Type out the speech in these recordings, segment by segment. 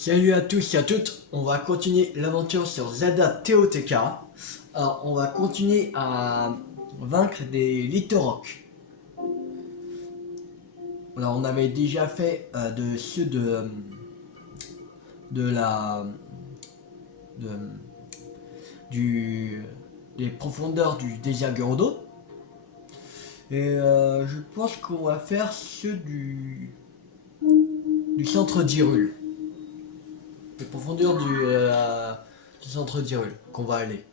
Salut à tous et à toutes, on va continuer l'aventure sur Zelda TOTK. Alors, on va continuer à vaincre des Litorok. Alors, on avait déjà fait de ceux de la de, du des profondeurs du désert Gerudo. Et je pense qu'on va faire ceux du centre d'Hyrule. Les profondeurs du centre d'Hyrule qu'on va aller.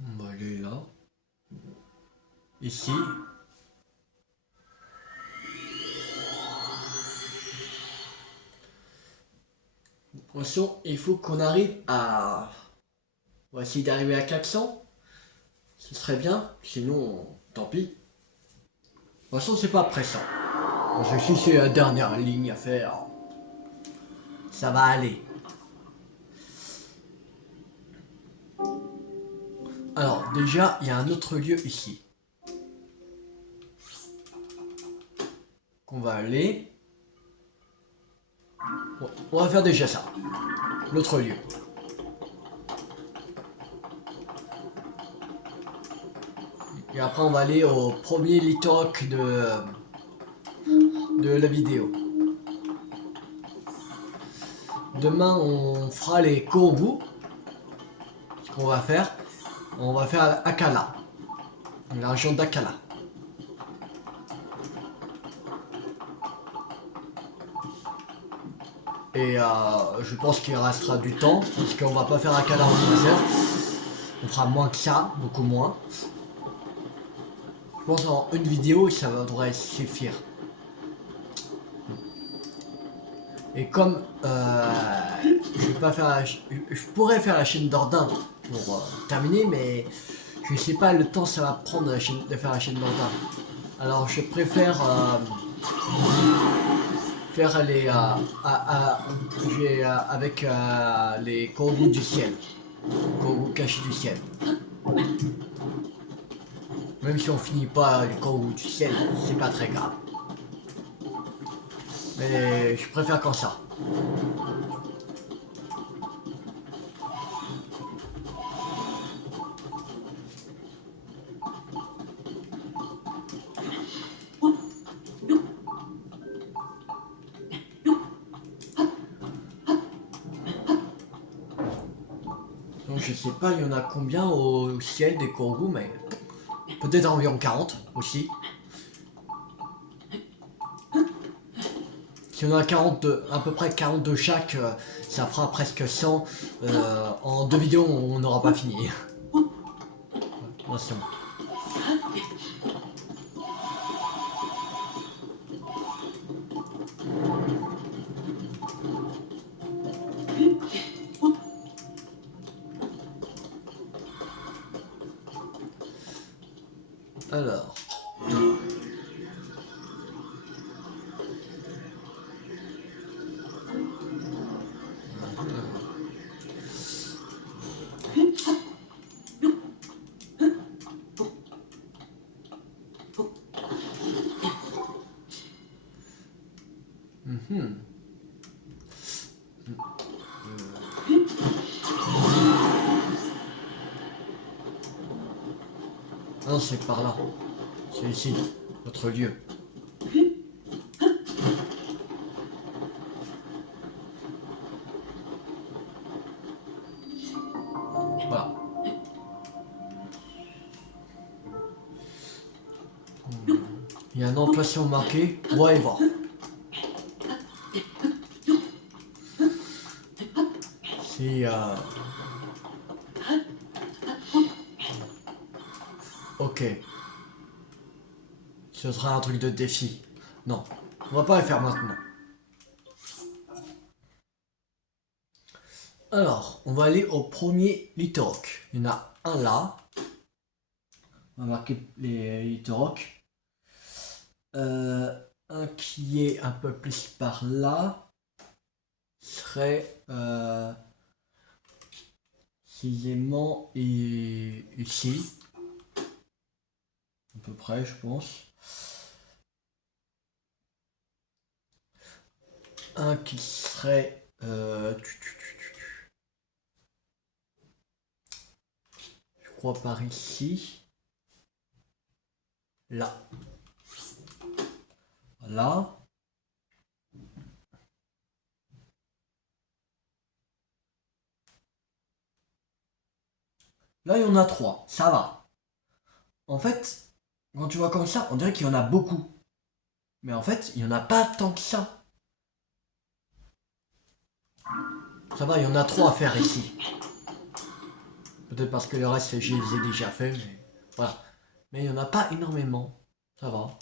On va aller là. Ici. Attention, il faut qu'on arrive à... On va essayer d'arriver à 400. Ce serait bien. Sinon, tant pis. De toute façon, c'est pas pressant. Parce que si c'est la dernière ligne à faire, ça va aller. Alors, déjà, il y a un autre lieu ici. Qu'on va aller. Bon, on va faire déjà ça. L'autre lieu. Et après, on va aller au premier Litorok de la vidéo. Demain, on fera les Kourou. Ce qu'on va faire, on va faire Akala. La région d'Akala. Et je pense qu'il restera du temps, parce qu'on va pas faire Akala en 3 heures. On fera moins que ça, beaucoup moins. Je pense en une vidéo, ça devrait suffire. Et comme je vais pas faire je pourrais faire la chaîne d'Ordin pour terminer, mais je sais pas le temps ça va prendre de faire la chaîne d'Ordin. Alors je préfère faire les avec les Kourou du ciel, Kourou cachés du ciel. Même si on finit pas les Kourou du ciel, c'est pas très grave. Mais je préfère comme ça. Donc je sais pas, il y en a combien au ciel des Kourou, mais peut-être environ 40 aussi. Si on a 42, à peu près 42 chaque, ça fera presque 100. En 2 vidéos, on n'aura pas fini. Attention. Alors. Ah non, c'est par là. C'est ici, notre lieu. Voilà. Il y a un emplacement marqué. On va y voir. C'est ok. Ce sera un truc de défi. Non, on va pas le faire maintenant. Alors, on va aller au premier Litorok. Il y en a un là. On va marquer les Litorok. Un qui est un peu plus par là serait précisément ici. À peu près, je pense. un qui serait... je crois par ici. Là. Là. Là, il y en a 3. Ça va. En fait, quand tu vois comme ça, on dirait qu'il y en a beaucoup. Mais en fait, il n'y en a pas tant que ça. Ça va, il y en a 3 à faire ici. Peut-être parce que le reste, je les ai déjà fait, mais voilà. Mais il n'y en a pas énormément. Ça va.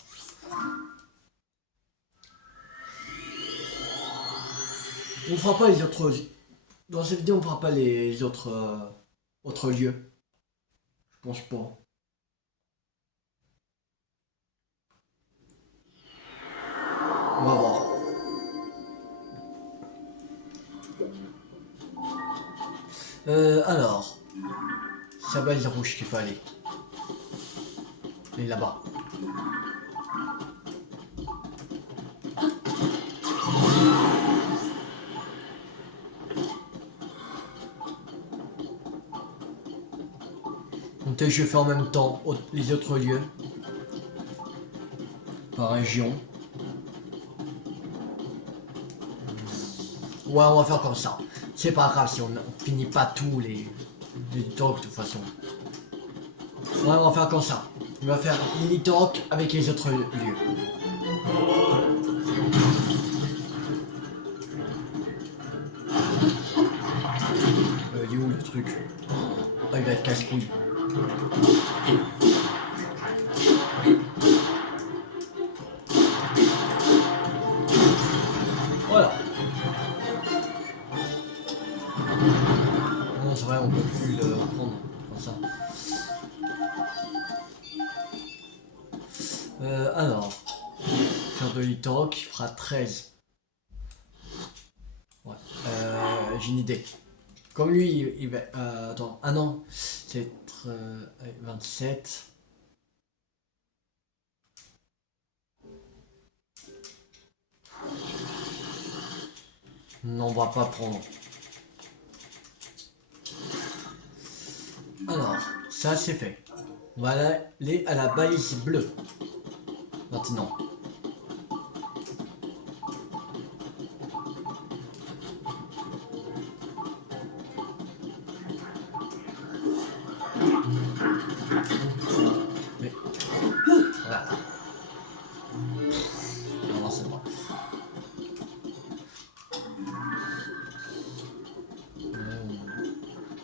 On fera pas les autres... Dans cette vidéo, on fera pas les autres lieux. Je pense pas. On va voir. Alors... C'est la base rouge qu'il faut aller. Et là-bas. Donc je fais en même temps les autres lieux. Par région. Ouais, on va faire comme ça. C'est pas grave si on finit pas tous les talks de toute façon. Ouais, on va faire comme ça. On va faire mini talk avec les autres lieux. Il est où le truc? Ah, il va être casse-couille. Voilà. Non, c'est vrai, on peut plus le prendre comme ça. Alors, faire de l'e-talk, il fera 13. Ouais. J'ai une idée. Comme lui, il va... attends, ah non, c'est 27. Non, on va pas prendre. Alors, ça c'est fait. On va aller à la balise bleue. Maintenant. Mais... Voilà. Non, c'est pas.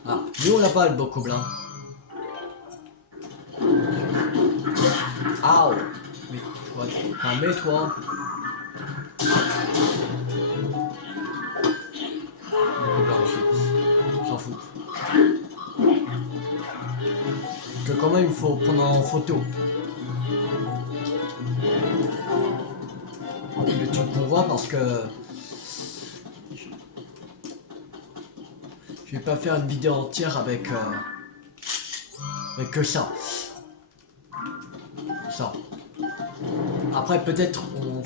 Ah, lui on l'a pas le bocoblin. Aouh. Mais toi, calme-toi. Bocoblin aussi. S'en fout. Que quand même il faut prendre en photo. Le truc qu'on voit parce que... Je vais pas faire une vidéo entière avec que ça. Ça. Après peut-être on...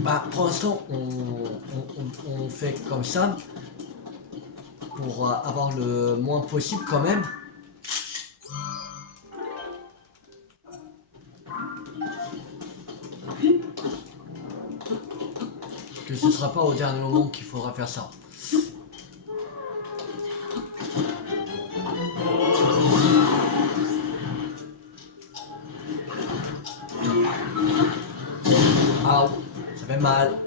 Bah, pour l'instant on fait comme ça. Pour avoir le moins possible quand même. Que ce sera pas au dernier moment qu'il faudra faire ça. Ah, ça fait mal.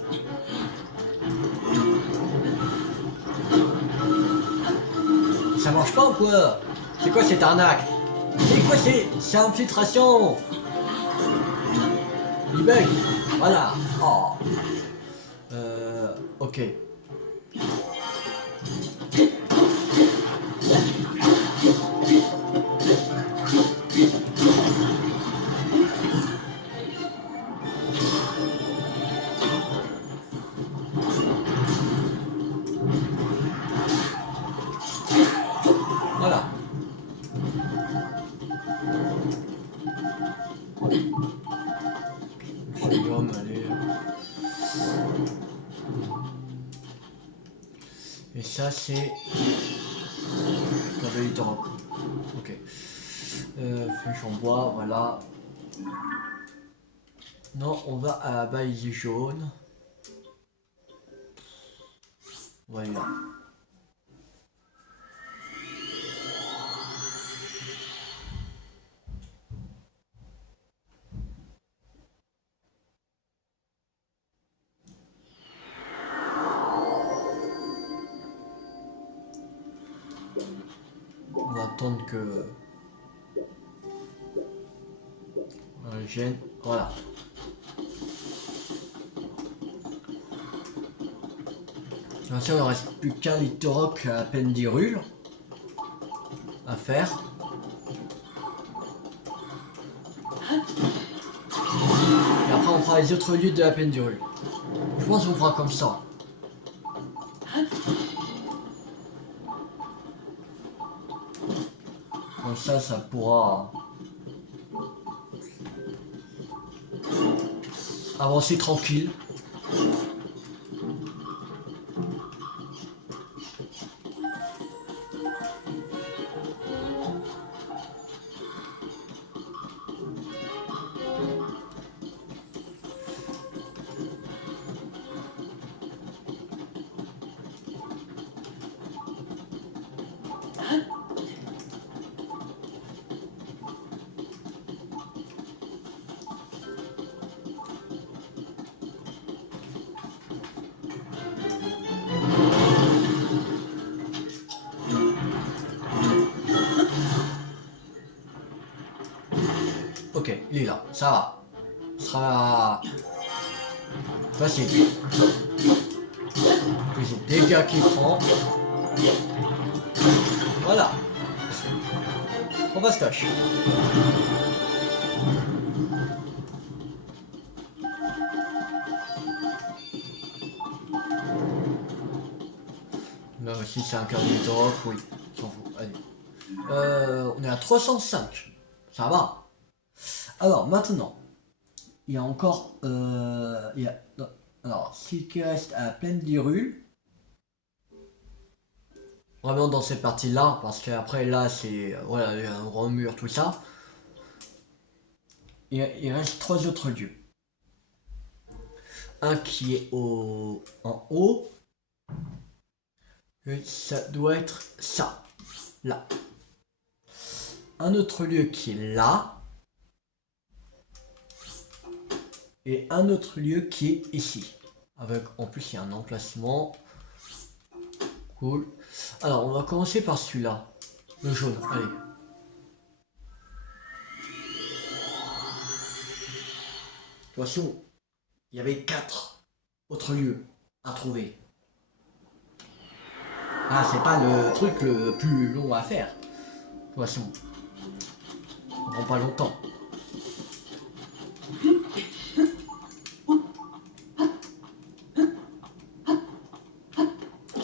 Ça marche pas ou quoi? C'est quoi cette arnaque? C'est quoi c'est infiltration? Il bug. Voilà. Oh. Ok. Voilà. Chewing-gum, allez. ça c'est... Cordelier de roc. Ok. Flèche en bois, voilà. Non, on va à la baille jaune. Voilà. On va attendre que... gêne. Voilà. Bien sûr, il ne reste plus qu'un littoroc à peine d'Hyrule à faire. Et après, on fera les autres lieux de la peine d'Hyrule. Je pense qu'on fera comme ça. Comme ça pourra avancer tranquille. Ok, il est là, ça va. Ce sera facile. Plus les dégâts qu'il prend. Voilà. On va se cacher. Là aussi c'est un carnet de rock, oui. S'en fout, allez. On est à 305. Ça va. Alors maintenant, il y a encore... non, alors, s'il reste à pleine d'Hyrule, vraiment dans cette partie-là, parce qu'après là c'est... voilà, il y a un grand mur, tout ça. Il reste 3 autres lieux. Un qui est en haut. Et ça doit être ça. Là. Un autre lieu qui est là. Et un autre lieu qui est ici. Avec, en plus, il y a un emplacement. Cool. Alors, on va commencer par celui-là. Le jaune, allez. De toute façon, il y avait 4 autres lieux à trouver. Ah, c'est pas le truc le plus long à faire. De toute façon, ça prend pas longtemps.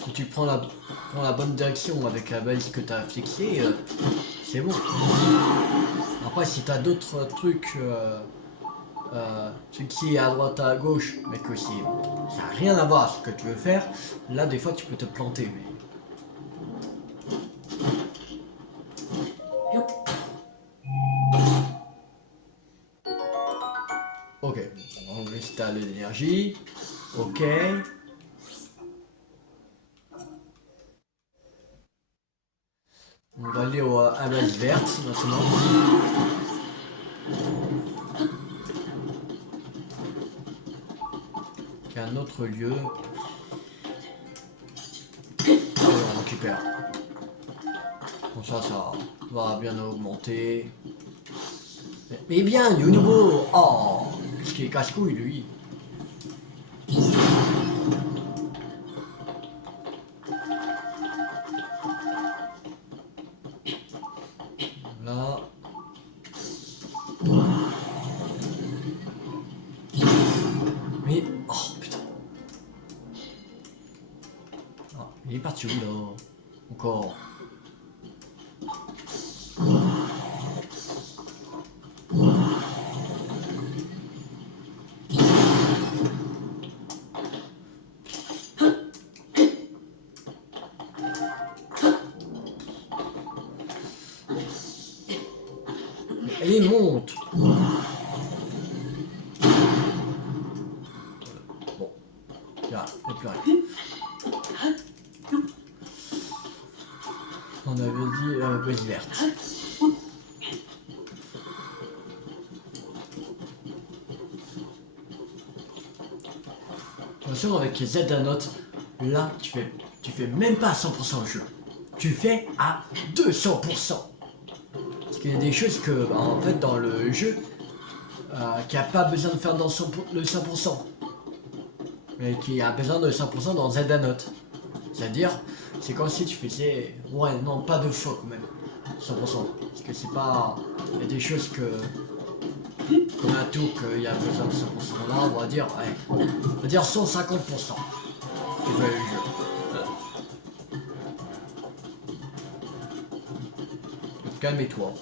Si tu prends la bonne direction avec la balise que tu as fixée, c'est bon. Après, si tu as d'autres trucs, ce qui est à droite à gauche, mais que ça n'a rien à voir avec ce que tu veux faire, là, des fois, tu peux te planter. Mais... ok, on va enlever ce l'énergie. Ok. On va aller à la base verte maintenant. Il y a un autre lieu. Et on récupère. Comme ça va bien augmenter. Mais bien, du nouveau. Oh, qu'est-ce qu'il est casse-couille lui. Là. Mais, oh putain. Ah, il est parti où là? Encore. Allez, monte. Bon, là, il n'y a plus rien. On avait dit base verte. Attention avec les aides à notes, là tu fais même pas à 100% le jeu. Tu fais à 200%. Parce qu'il y a des choses que, bah, en fait, dans le jeu, qui a pas besoin de faire dans le 100%. Mais qui a besoin de 100% dans Z à note. C'est-à-dire, c'est comme si tu faisais, ouais, non, pas de choc même, 100%. Parce que c'est pas, il y a des choses que, comme un tour qu'il y a besoin de 100%. Là, on va dire, ouais, on va dire 150%. Tu fais le jeu. Voilà. Calme-toi.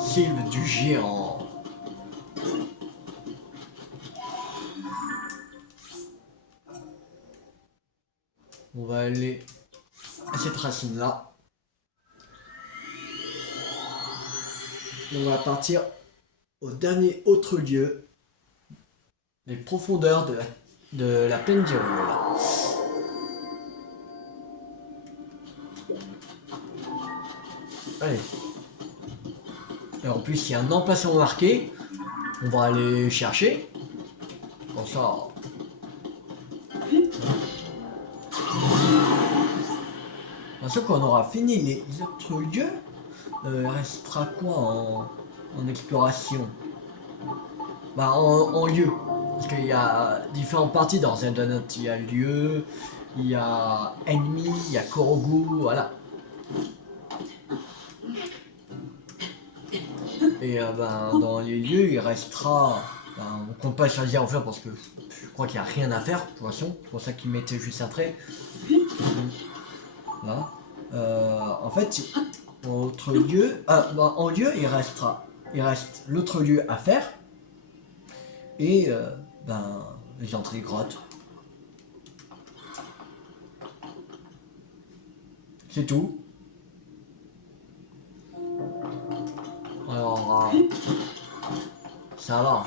Sylve du géant. On va aller à cette racine là. On va partir au dernier autre lieu, les profondeurs de la plaine d'Hyrule. Allez. Et en plus, il y a un emplacement marqué. On va aller chercher. Bon, ça. Attention, quand on aura fini les autres lieux, il restera quoi en exploration? Bah, en lieu. Parce qu'il y a différentes parties dans Zelda Note. Il y a lieu, il y a ennemi, il y a Korogu, voilà. Et ben, dans les lieux, il restera. Ben, on compte pas choisir à faire parce que je crois qu'il n'y a rien à faire, de toute façon. C'est pour ça qu'il mettait juste un trait. Là. En fait, autre lieu. Ben, en lieu, il restera. Il reste l'autre lieu à faire. Et ben, les entrées grottes. C'est tout. Alors, ça va.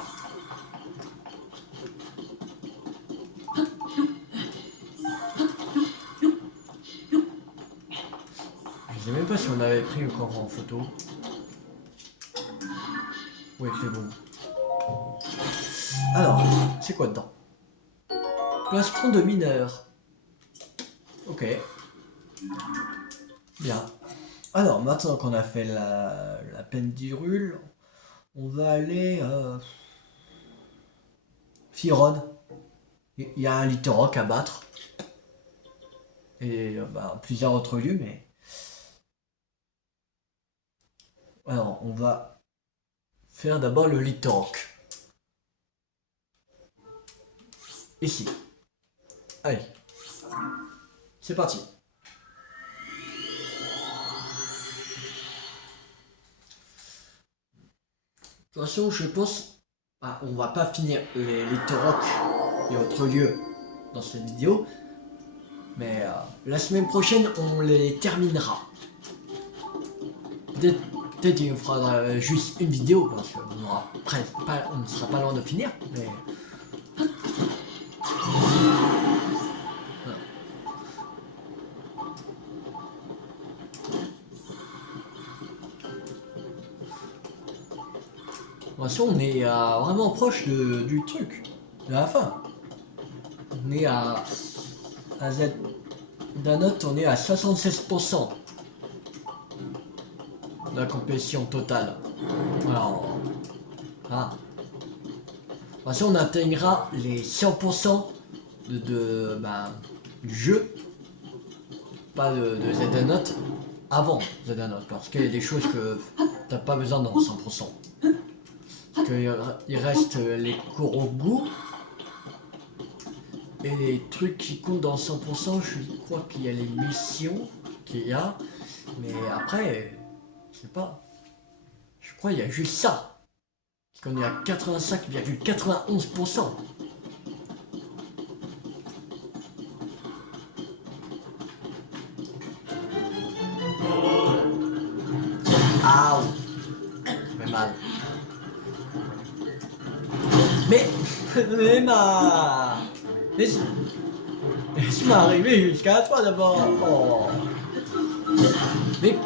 Je sais même pas si on avait pris encore en photo. Oui, c'est bon. Alors, c'est quoi dedans? Plastron de mineur. Ok. Bien. Alors, maintenant qu'on a fait la plaine d'Hyrule, on va aller... Firod. Il y a un Litorok à battre. Et bah, plusieurs autres lieux, mais... Alors, on va faire d'abord le Litorok. Ici. Allez. C'est parti. De toute façon, je pense... Ah, on va pas finir les Litorok et autres lieux dans cette vidéo. Mais la semaine prochaine, on les terminera. Peut-être qu'il fera juste une vidéo parce qu'on on ne sera pas loin de finir. Mais... Voilà. De toute façon, on est vraiment proche du truc, de la fin. On est à Z Danote, on est à 76% de la compétition totale. Alors, ah. De toute façon, on atteignera les 100% du jeu, pas de Z-Note, avant Z-Note, parce qu'il y a des choses que t'as pas besoin dans 100%. Parce qu'il reste les Korogu, et les trucs qui comptent dans 100%, je crois qu'il y a les missions qu'il y a, mais après, je sais pas, je crois qu'il y a juste ça. Parce qu'on est à 85,91%. Waouh. Ça fait mal. Mais... Laisse-moi arriver jusqu'à toi d'abord. Oh. Mais...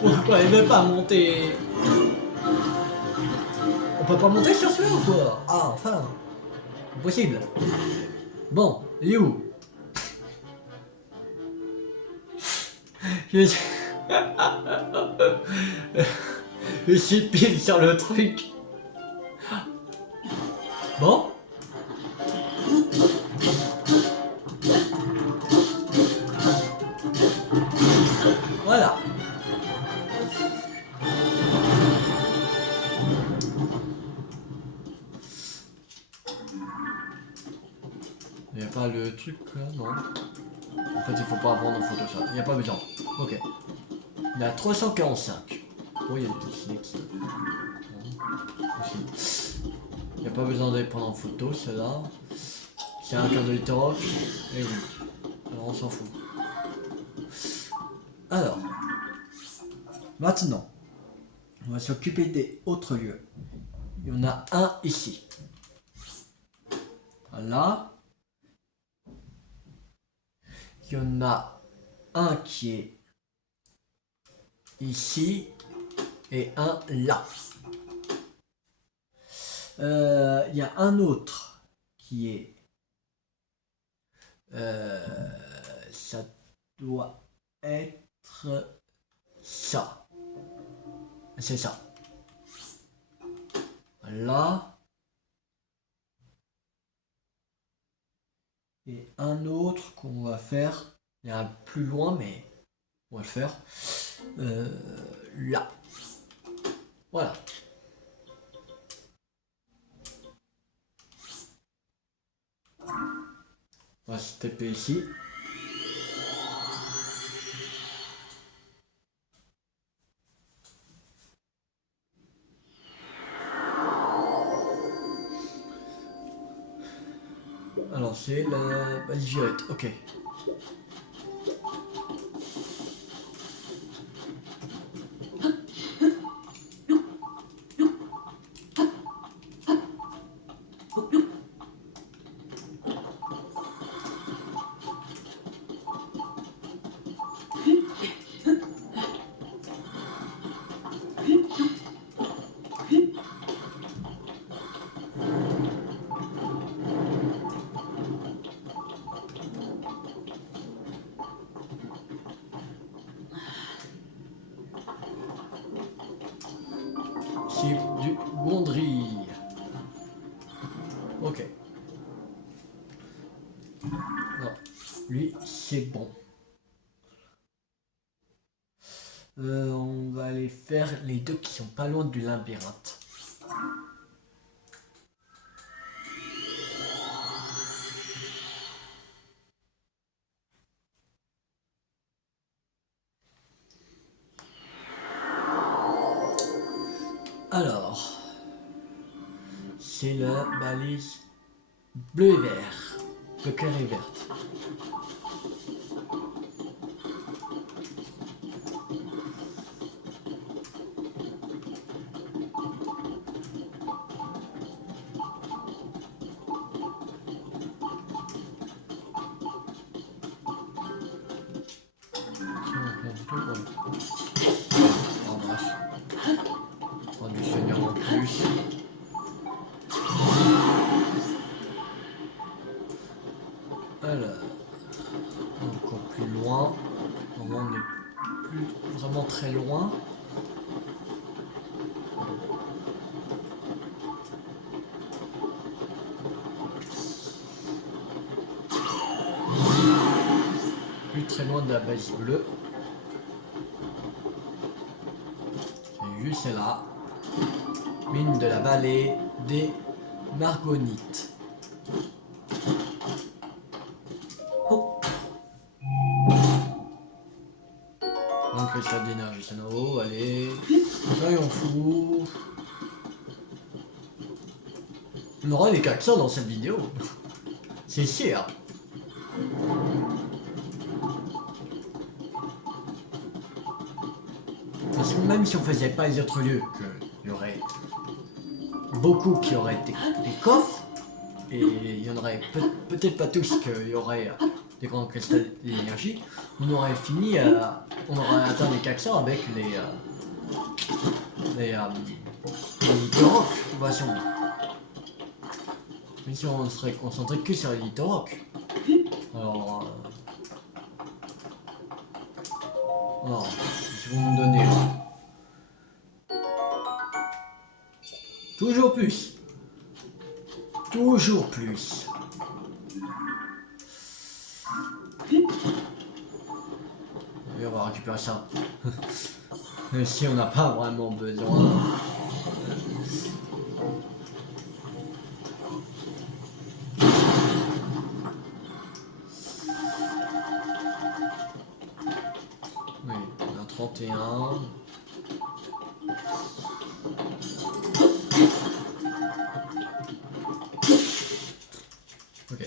Pourquoi elle veut pas monter? On peut pas monter sur celui-là ou quoi? Ah, enfin. Impossible. Bon, il est où? Je suis... Je suis pile sur le truc. Bon. Voilà. Il n'y a pas le truc là, non. En fait, il faut pas prendre en photo ça. Il n'y a pas besoin. Ok. Il y a 345. Oh, il y a des petits silex. Il n'y a pas besoin de les prendre en photo, celle-là. C'est un quart de litre. Et oui. Alors, on s'en fout. Alors. Maintenant. On va s'occuper des autres lieux. Il y en a un ici. Voilà. Il y en a un qui est ici et un là. Il y a un autre qui est... ça doit être ça. C'est ça. Là. Et un autre qu'on va faire, il y a un plus loin, mais on va le faire là. Voilà. On va se taper ici. Alors c'est la baligirette, ok. C'est du Gondry. Ok. Non, lui, c'est bon. On va aller faire les deux qui sont pas loin du labyrinthe. Alors, c'est la balise bleu et vert. Le cœur est verte. Oh vache. Oh, du Seigneur en plus. Alors, encore plus loin. On n'est plus vraiment très loin. Plus très loin de la base bleue. C'est juste là. Mine de la vallée des Margonites. Donc cristal d'énergie Sanoho, allez. Soyons fous. On aura les 400 dans cette vidéo. C'est sûr. Parce que même si on faisait pas les autres lieux, il y aurait beaucoup qui auraient des coffres, et il y en aurait peut-être pas tous qu'il y aurait des grands cristaux d'énergie, on aurait fini, on aurait atteint les 400 avec les Litorock, de toute façon. Mais si on serait concentré que sur les Litorock. Alors, si vous me donnez toujours plus. Toujours plus. Et on va récupérer ça. Mais si on n'a pas vraiment besoin. Oui, on a 31. Ok.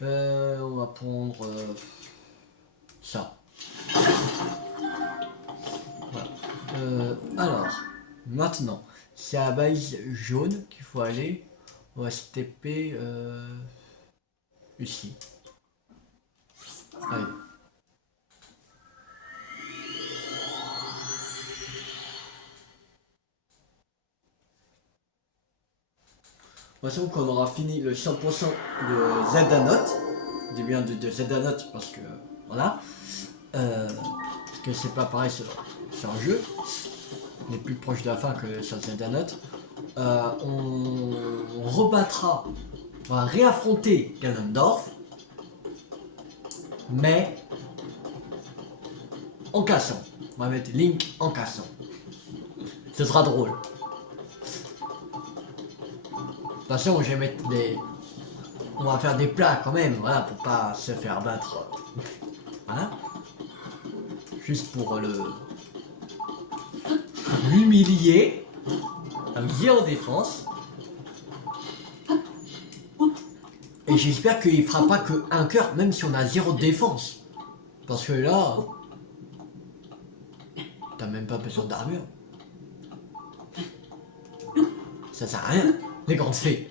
On va prendre ça. Voilà. Alors, maintenant, c'est à la base jaune qu'il faut aller. On va se TP ici. Allez. De toute façon, quand on aura fini le 100% de Zelda Note, je dis bien de Zelda Note parce que voilà, parce que c'est pas pareil sur un jeu, on est plus proche de la fin que sur Zelda Note. On rebattra, on va réaffronter Ganondorf, mais en cassant. On va mettre Link en cassant. Ce sera drôle. De toute façon, je vais mettre des... On va faire des plats quand même, voilà, pour pas se faire battre. Voilà. Juste pour l'humilier. Avec 0 défense. Et j'espère qu'il fera pas que un cœur, même si on a 0 défense. Parce que là... T'as même pas besoin d'armure. Ça sert à rien. Les grandes fées.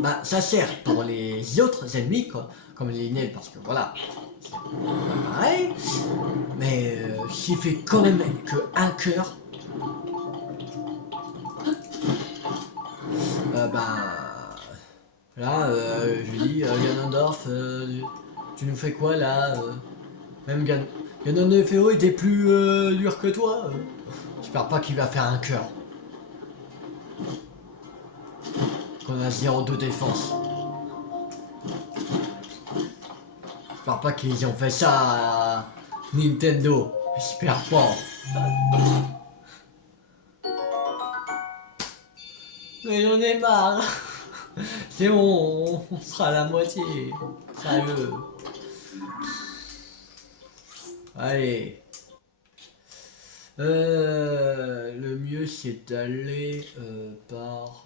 Bah ça sert pour les autres ennemis quoi, comme les nails parce que voilà, c'est pas pareil. Mais s'il fait quand même que un cœur, là je dis Ganondorf, tu nous fais quoi là même Ganondorf était plus dur que toi. J'espère pas qu'il va faire un cœur. Qu'on a 0 de défense. J'espère pas qu'ils ont fait ça à Nintendo. J'espère pas. Mais j'en ai marre. C'est bon, on sera à la moitié. Sérieux. Allez. Le mieux c'est d'aller par...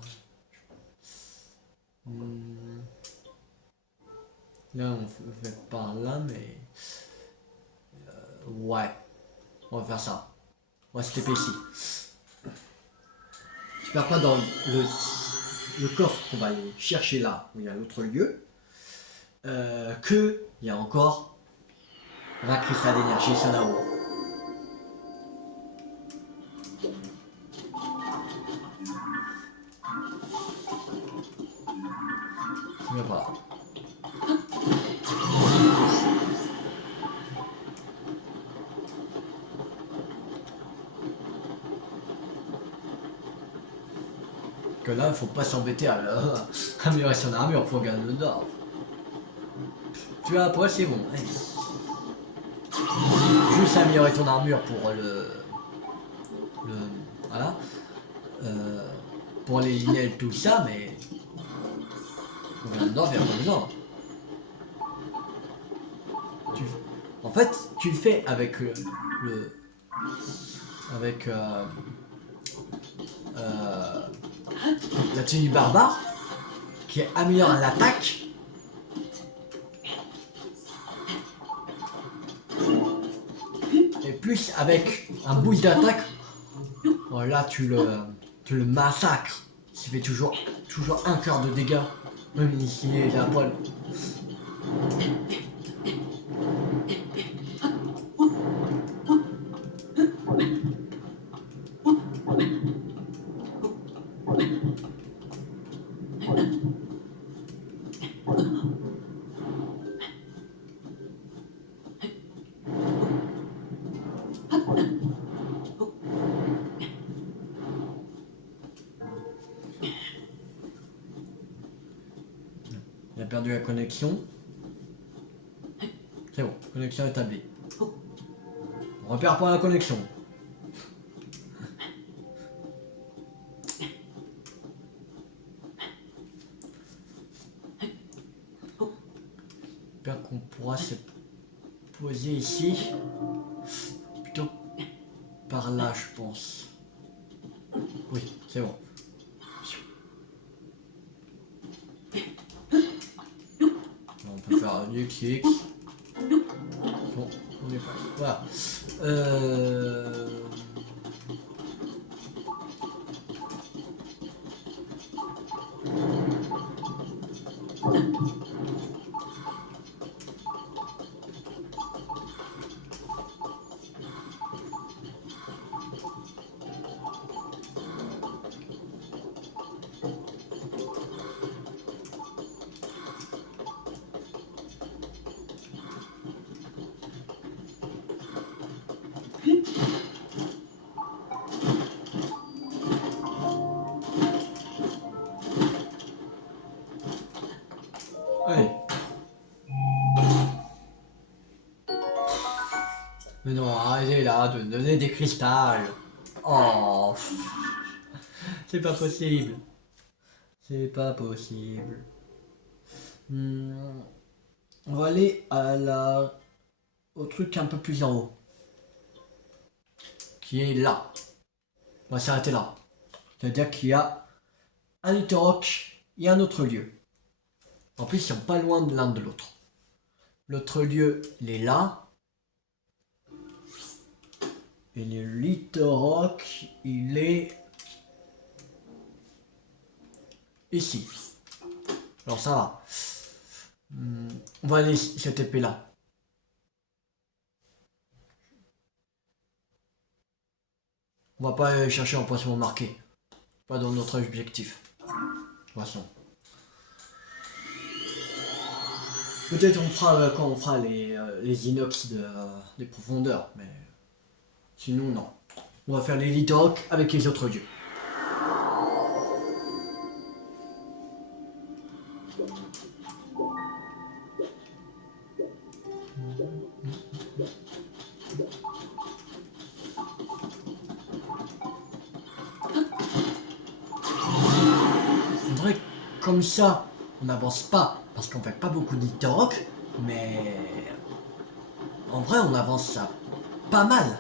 Là on fait par là mais... ouais. On va faire ça. On va se TP ici. J'espère pas dans le coffre qu'on va aller chercher là où il y a l'autre lieu. Que il y a encore un cristal d'énergie sur là-haut. Mais voilà. Que là, il faut pas s'embêter à améliorer son armure pour Ganondorf. Tu vois, après c'est bon. Allez. Juste améliorer ton armure pour voilà. Pour les lignes tout ça, mais pour Ganondorf, il n'y a pas besoin. En fait, tu le fais avec avec la tenue barbare qui améliore l'attaque. Et plus avec un boost d'attaque, là tu le massacres. Il fait toujours un quart de dégâts. Même ici il est à poil. Il a perdu la connexion. C'est bon, connexion établie. On repère pour la connexion. J'espère qu'on pourra se poser ici. Plutôt par là, je pense. Oui, c'est bon. On peut faire un clic. Bon, on est pas. Voilà. Allez. Mais non, arrêtez là de me donner des cristals. Oh, c'est pas possible. C'est pas possible. On va aller au truc un peu plus en haut. Qui est là. On va s'arrêter là. C'est-à-dire qu'il y a un Litorok et un autre lieu. En plus, ils sont pas loin de l'un de l'autre. L'autre lieu, il est là. Et le Litorok, il est ici. Alors ça va. On va aller cette épée là. On va pas aller chercher en poisson marqué. Pas dans notre objectif. Poisson. Peut-être on fera quand on fera les inox des profondeurs, mais sinon non. On va faire les Litorok avec les autres dieux. C'est vrai que comme ça, on n'avance pas parce qu'on fait pas beaucoup de Litorok, mais en vrai on avance ça pas mal.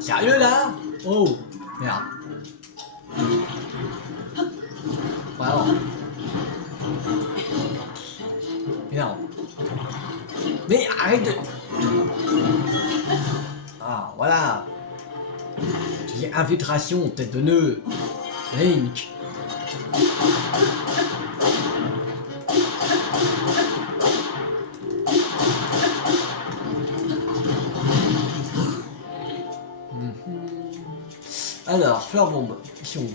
Sérieux là? Oh, merde. Voilà. Merde. Mais arrête de... Ah, voilà. J'ai infiltration, tête de nœud. Link. Alors, fleur bombe, ils sont où?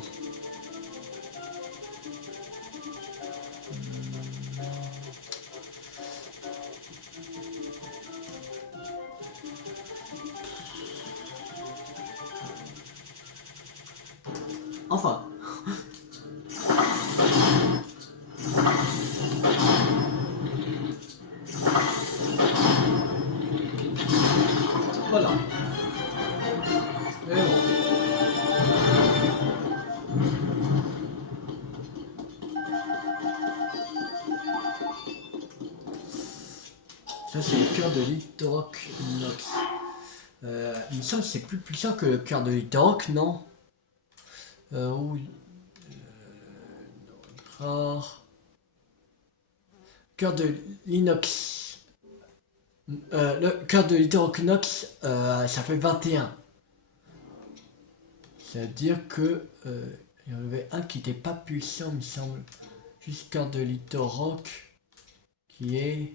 Enfin. Voilà. Et bon. Ça c'est le cœur de Litorok Nox. Il me semble que c'est plus puissant que le cœur de Litorok, non? Oui. Rare. Cœur de l'inox. Le cœur de Litorok Nox, ça fait 21. C'est-à-dire que il y en avait un qui n'était pas puissant, il me semble. Juste cœur de Litorok qui est.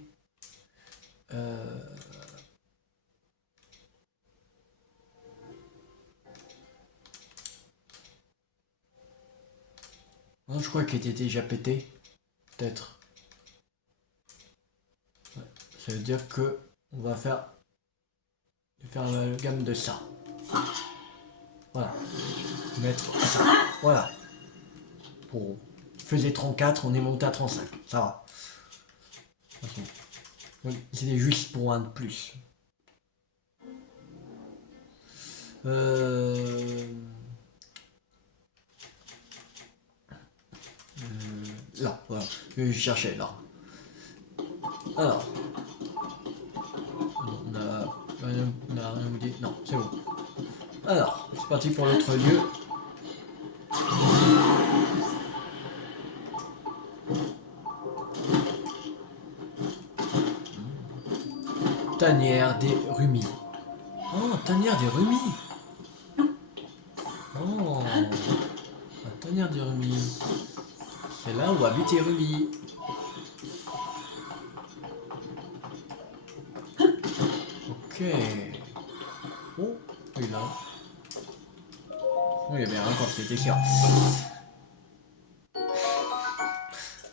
Non, je crois qu'il était déjà pété. Peut-être. Ouais. Ça veut dire que on va faire la gamme de ça. Voilà. Mettre ça. Voilà. Pour faisait 34, on est monté à 35. Ça va. C'était juste pour un de plus. Là, voilà. Je cherchais là. Alors. On a rien dit. Non, c'est bon. Alors, c'est parti pour l'autre lieu. Tanière des Rumis. Oh, tanière des Rumis. Oh, la tanière des Rumis. C'est là où habitent les Rumis. Ok. Oh, il est là. Oh, il y avait rien quand c'était sûr.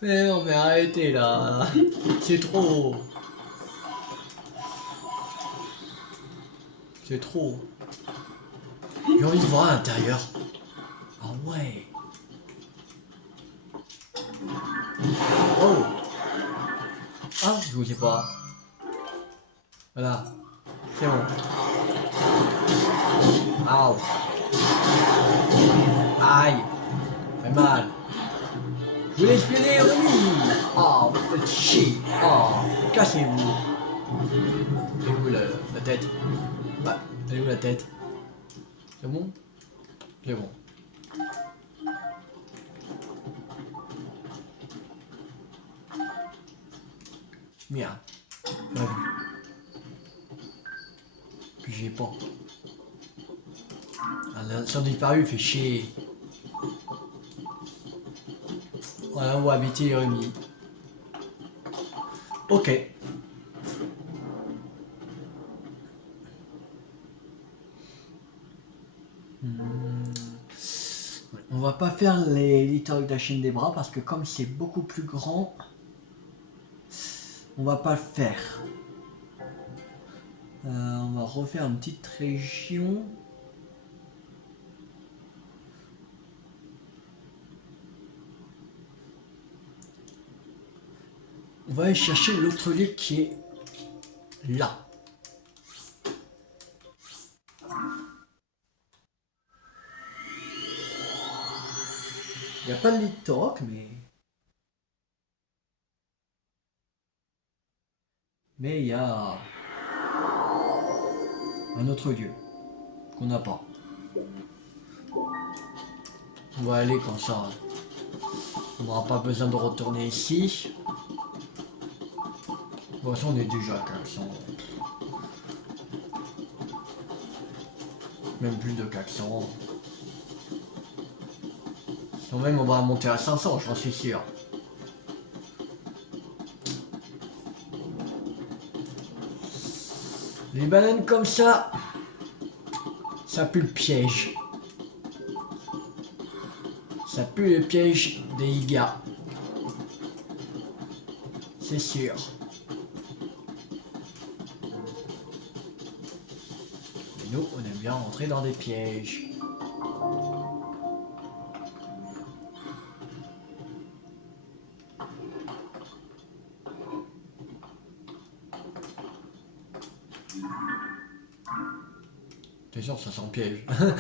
Mais non, mais arrêtez là. C'est trop. C'est trop. J'ai envie de voir à l'intérieur. Ah ouais. Oh. Ah, je vous sais pas. Voilà. C'est bon. Aïe. Aïe. Ça fait mal. Je voulais espionner, oui. Oh, vous faites chier. Oh, cassez-vous. Elle est où la tête? Bah, elle est où la tête? C'est bon? C'est bon. Merde. Pas vu. Puis j'ai pas. Un instant disparu fait chier. Voilà où habiter les Rumis. Ok. On va pas faire les Little de la chaîne des bras parce que comme c'est beaucoup plus grand, on va pas le faire. On va refaire une petite région. On va aller chercher l'autre lieu qui est là. Il n'y a pas de Litorok, mais il y a un autre lieu qu'on n'a pas. On va aller comme ça. On n'aura pas besoin de retourner ici. De toute façon, on est déjà à 400. Même plus de 400. Quand même, on va monter à 500, j'en suis sûr. Les bananes comme ça pue le piège. Ça pue le piège des Iga. C'est sûr. Et nous, on aime bien rentrer dans des pièges. C'est sûr, ça sent piège. De toute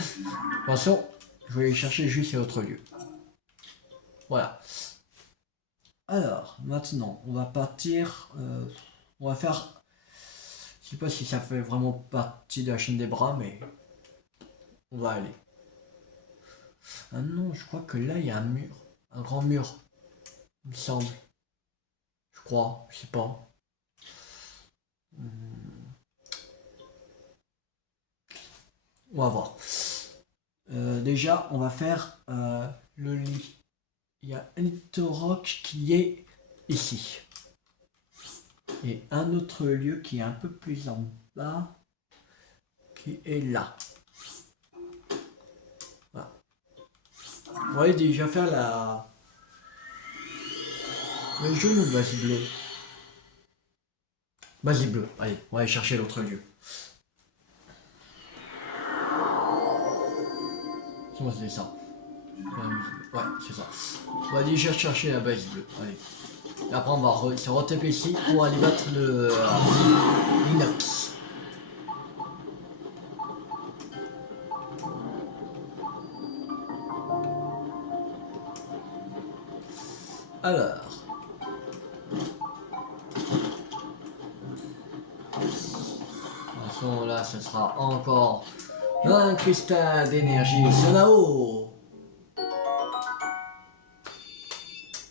façon, je vais aller chercher juste l'autre lieu. Voilà. Alors, maintenant, on va partir. On va faire Je sais pas si ça fait vraiment partie de la chaîne des bras, mais on va aller. Ah non, je crois que là, il y a un mur. Un grand mur, il me semble. Je crois, je sais pas. On va voir. Déjà, on va faire le lit. Il y a un rock qui est ici. Et un autre lieu qui est un peu plus en bas, qui est là. Voilà. On va déjà faire le jaune ou le base bleu. Base bleu, allez, on va aller chercher l'autre lieu. Comment c'est ça? Ouais, c'est ça. On va déjà chercher la base bleue. Allez. Et après, on va se retaper ici pour aller battre le l'inox. Alors. De toute façon, là, ce sera encore un cristal d'énergie Sonao.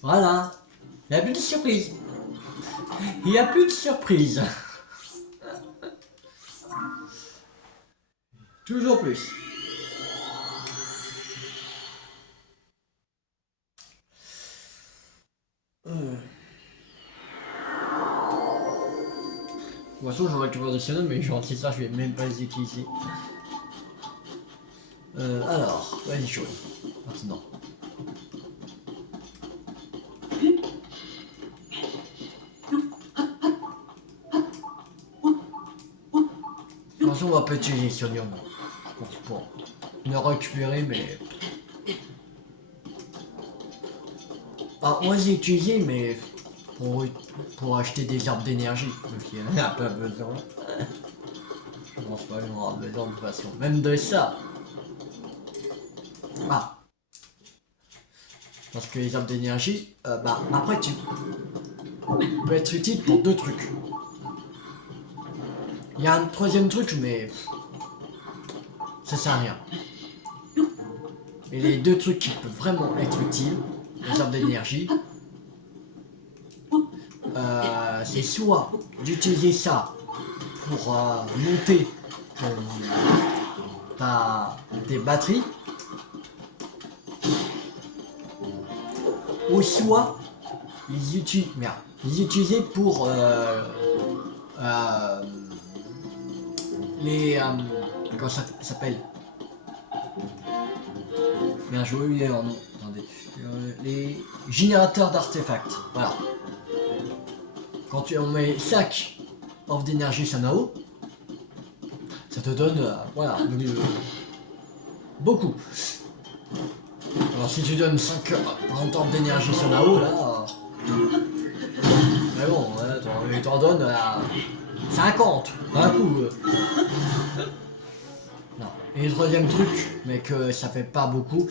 Voilà. Il n'y a plus de surprise. Il n'y a plus de surprise. Toujours plus. De toute façon, j'aurais récupéré des Sonao, mais genre, c'est ça, je vais même pas les utiliser. Alors, vas-y, chaud. Maintenant. De toute façon, on va pas utiliser Sonium. Pour le récupérer, mais. Ah, on va les utiliser, mais pour acheter des arbres d'énergie. Donc il n'y en a pas besoin. Je pense pas qu'on aura besoin de toute façon. Même de ça. Ah. Parce que les arbres d'énergie, bah après tu peux être utile pour deux trucs. Il y a un troisième truc, mais ça sert à rien. Et les deux trucs qui peuvent vraiment être utiles, les arbres d'énergie, c'est soit d'utiliser ça pour monter tes batteries, ou soit les utiliser pour les comment ça s'appelle, bien je oublié leur nom, attendez, les générateurs d'artefacts, voilà. Quand on met 5 offres d'énergie Sanao, ça te donne voilà beaucoup. Alors si tu donnes 5 offres d'énergie Sanao là, mais bon, il t'en donne 50 d'un coup. Non. Et le troisième truc, mais que ça fait pas beaucoup,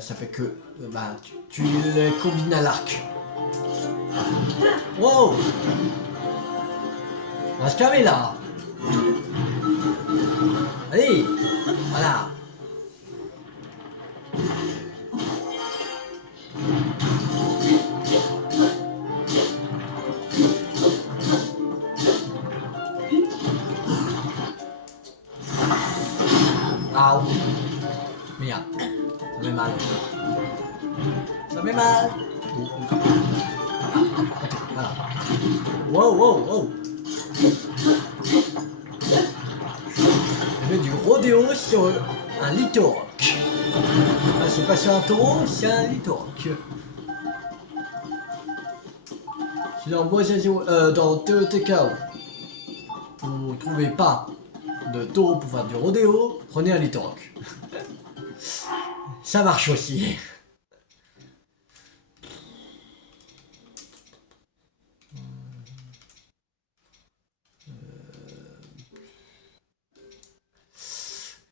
ça fait que bah, tu les combines à l'arc. Wow! On va se calmer là! Allez! Voilà! Au! Merde! Ça fait mal! Ça fait mal! Voilà! Wow, wow, wow! Je fais du rodéo sur un Litorock. Ah, c'est pas sur un taureau, c'est un Litorock. Si dans dans TOTK, vous ne trouvez pas de taureau pour faire du rodéo, prenez un Litorock. Ça marche aussi.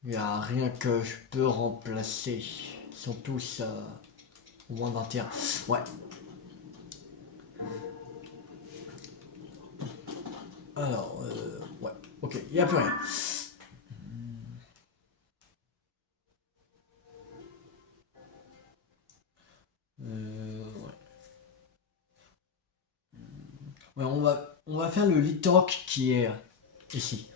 Il n'y a rien que je peux remplacer. Ils sont tous au moins 21. Ouais. Alors, ouais. Ok, il n'y a plus rien. Ouais. Ouais, on va faire le litrock qui est ici.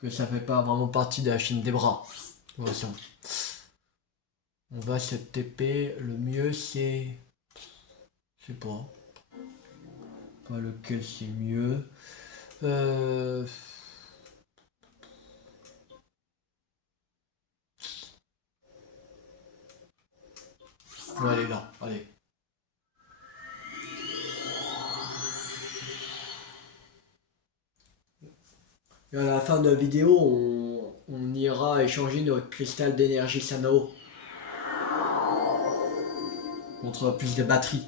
Que ça fait pas vraiment partie de la chaîne des bras. De toute façon. On va se TP, le mieux c'est... Je sais pas. Pas lequel c'est mieux. On va aller là, allez. Et à la fin de la vidéo, on ira échanger notre cristal d'énergie Sanao contre plus de batterie.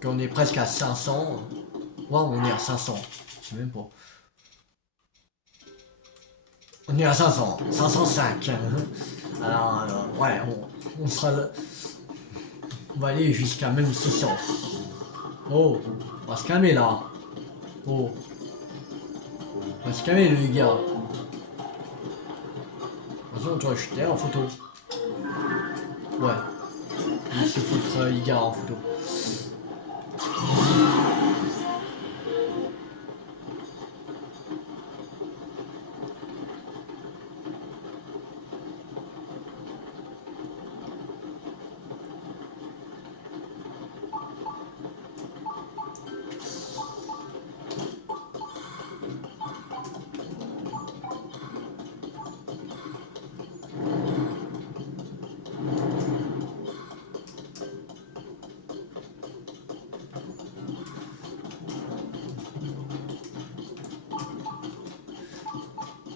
Quand on est presque à 500. Ouais, on est à 500. Je sais même pas. On est à 500. 505. Alors, ouais, on sera là. On va aller jusqu'à même 600. Oh, on va se calmer là. Oh, on va se calmer le gars. Attention, toi, je suis en photo. Ouais. Il se foutre Iga en photo.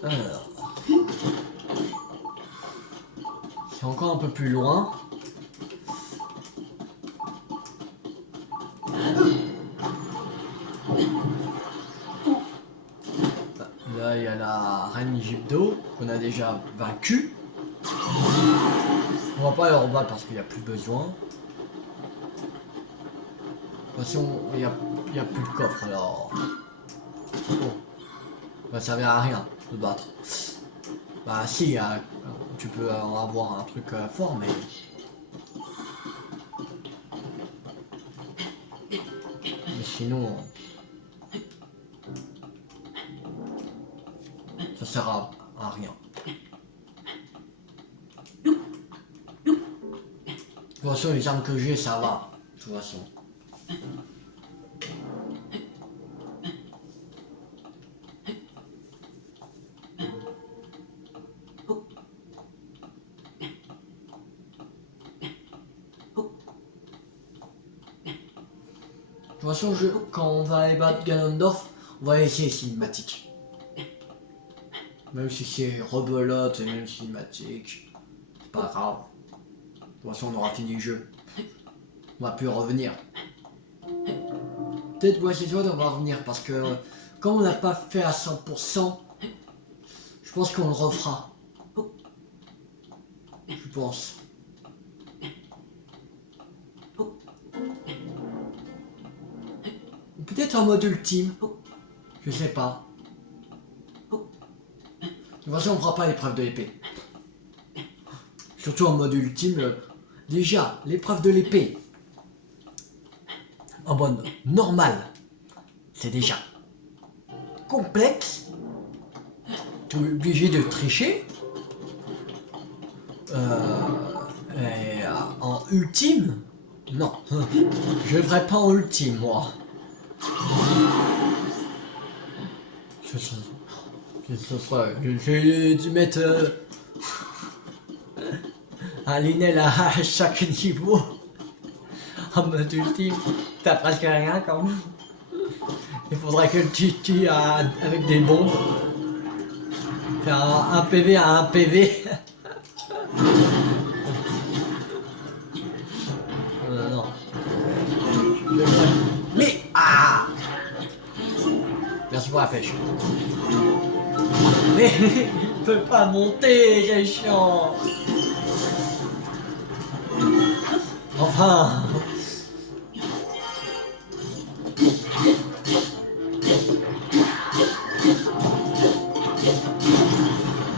Alors. C'est encore un peu plus loin. Là, il y a la reine Egypto qu'on a déjà vaincue. On va pas aller en bas parce qu'il n'y a plus besoin. De toute façon, il n'y a plus de coffre alors. Oh. Ça va servir à rien de battre. Bah si, tu peux en avoir un truc fort, mais... Mais sinon... Ça sert à rien. De toute façon, les armes que j'ai, ça va. De toute façon. De toute façon, quand on va aller battre Ganondorf, on va essayer cinématique. Même si c'est rebelote et même cinématique, c'est pas grave. De toute façon, on aura fini le jeu. On va plus revenir. Peut-être ouais, c'est toi, on va revenir parce que comme on n'a pas fait à 100%, je pense qu'on le refera. Je pense. Peut-être en mode ultime. Je sais pas. De toute façon, on fera pas l'épreuve de l'épée. Surtout en mode ultime. Déjà, l'épreuve de l'épée. En mode normal. C'est déjà complexe. Tu es obligé de tricher. Et en ultime. Non. Je ne ferai pas en ultime, moi. J'ai dû mettre un Linel à chaque niveau. En mode ultime, t'as presque rien quand même. Il faudrait que tu tues avec des bombes. Faire un PV à un PV. Non. pour la flèche. Mais il peut pas monter, c'est chiant. Enfin.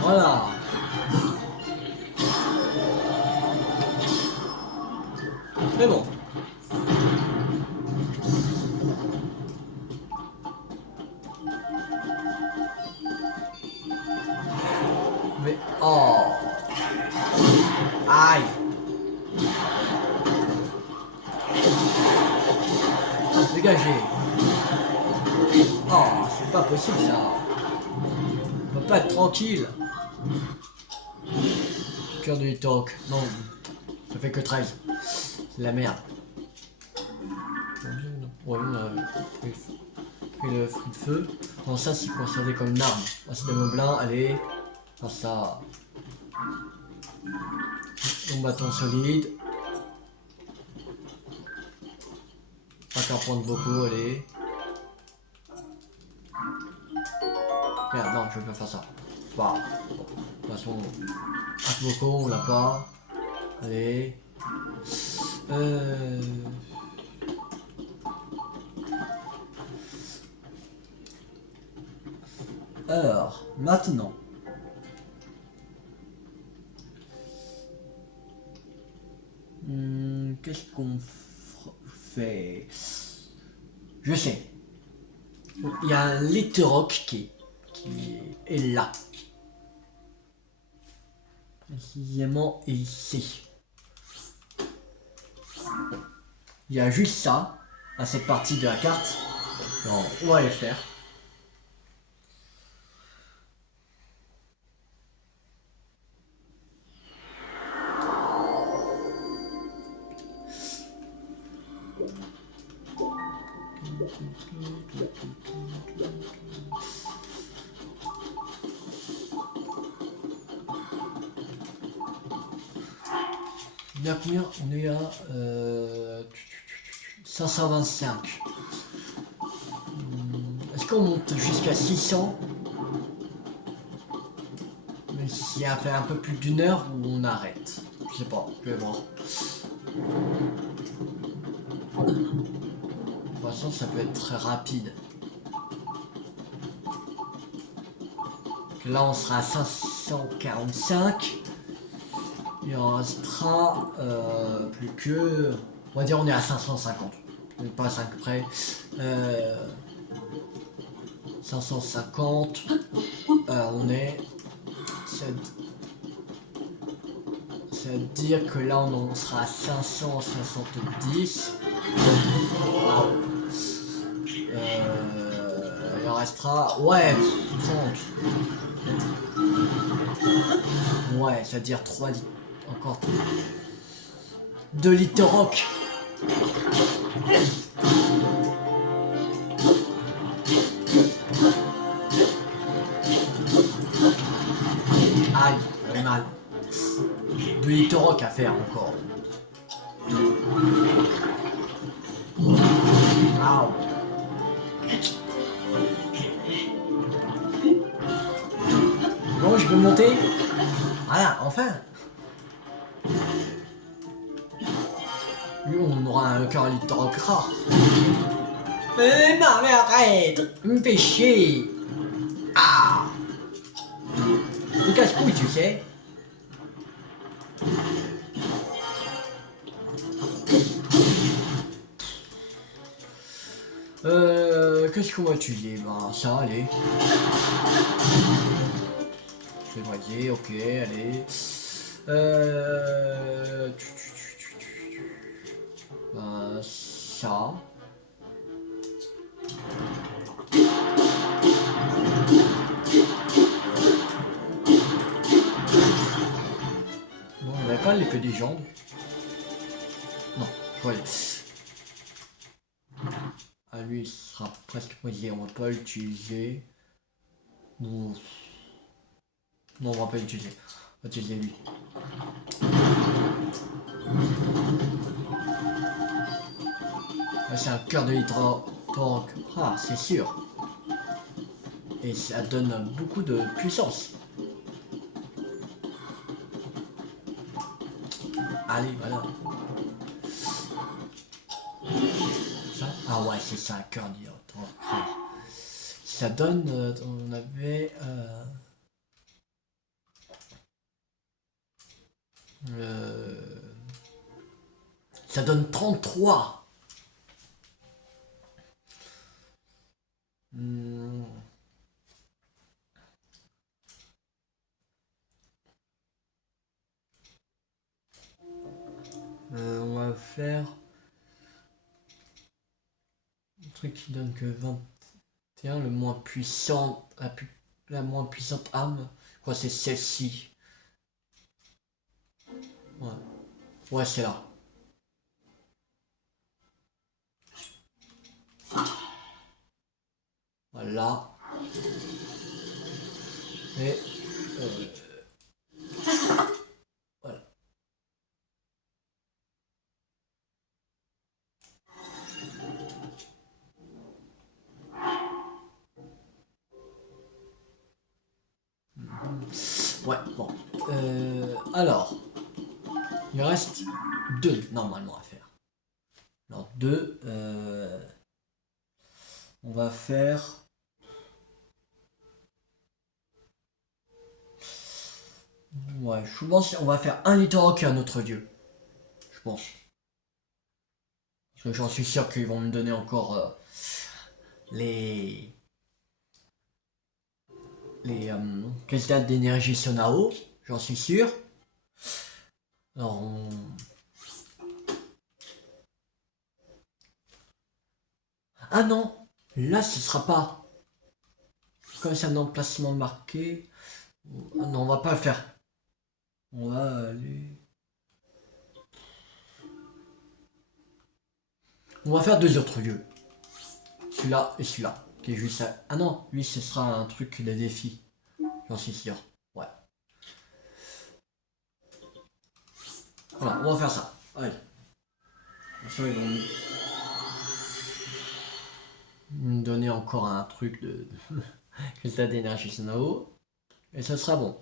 Voilà. C'est bon. Mais oh. Aïe. Dégagez. Oh, c'est pas possible ça. On peut pas être tranquille. Cœur de talk. Non. Ça fait que 13. C'est la merde. Ouais, on a pris le fruit de feu. Non, ça c'est considéré comme une arme. C'est des moblins, allez. Faire ça. Un bâton solide. Pas qu'à prendre beaucoup, allez. Merde, non, je veux pas faire ça. Waouh. Bon, de toute façon, beaucoup, on l'a pas. Allez. Alors, maintenant. Qu'est-ce qu'on fait? Je sais. Il y a un littéroc qui est là. Précisément ici. Il y a juste ça, à cette partie de la carte. Alors, on va aller le faire. On est à combien? On est à 525. Est-ce qu'on monte jusqu'à 600? Même si ça fait un peu plus d'une heure ou on arrête? Je sais pas, je vais voir. De toute façon, ça peut être très rapide. Là, on sera à 545. Il en restera plus que... On va dire on est à 550. Pas à 5 près. 550. On est... Ça veut dire que là on en sera à 570. Wow. Il en restera... Ouais, 30. Ouais, ça veut dire 3 litres. Encore 2 litres rock. Aïe, j'avais mal. 2 litres rock à faire encore. Waouh. Bon, je peux monter. Voilà, enfin. Lui, on aura un cœur litre rock rare. Mais non, mais arrête. Il me fait chier. Ah. Des casse-couilles, tu sais. Qu'est-ce qu'on va utiliser? Ben, ça, allez. Je vais voyer, ok, allez. Ben, ça. Bon, on n'avait pas l'épée des jambes. Non, voyez. Ah, lui, il sera presque brisé, on va pas l'utiliser. Non. Non, on va pas l'utiliser. On va utiliser lui. Là, c'est un cœur de hydro tank. Ah, c'est sûr. et ça donne beaucoup de puissance. Allez, voilà. Ça, ah ouais, c'est ça, un cœur d'iote. Ça donne, on avait... ça donne 33. On va faire un truc qui donne que 21, le moins puissant, la moins puissante arme. Quoi, c'est celle-ci. Ouais, ouais, c'est là. Voilà. Et voilà. Ouais, bon. Alors, il reste 2 normalement à faire. Alors 2, on va faire... Ouais, je pense qu'on va faire un Litorok et un autre dieu. Je pense. Parce que j'en suis sûr qu'ils vont me donner encore les cristal d'énergie Sonao. J'en suis sûr. Alors, ah non, là ce sera pas. Comme c'est un emplacement marqué. Ah non, on va pas le faire. On va aller... On va faire 2 autres lieux. Celui-là et celui-là. Qui est juste à... Ah non, lui ce sera un truc de défi. J'en suis sûr. Ouais. Voilà, on va faire ça. Allez. Ça, ils vont me donner encore un truc de cristal d'énergie Sonao. Et ça sera bon.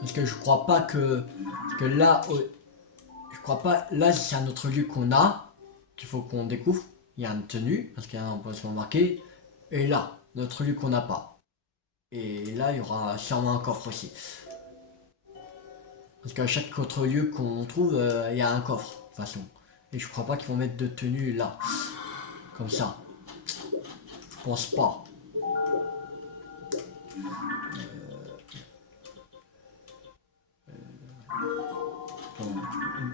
Parce que je crois pas que... Parce que là... Je crois pas... Là, c'est un autre lieu qu'on a. Qu'il faut qu'on découvre. Il y a une tenue. Parce qu'il y a un emplacement marqué. Et là, notre lieu qu'on n'a pas. Et là, il y aura sûrement un coffre aussi. Parce qu'à chaque autre lieu qu'on trouve, il y a un coffre. De toute façon. Et je crois pas qu'ils vont mettre de tenue là. Comme ça. Je pense pas.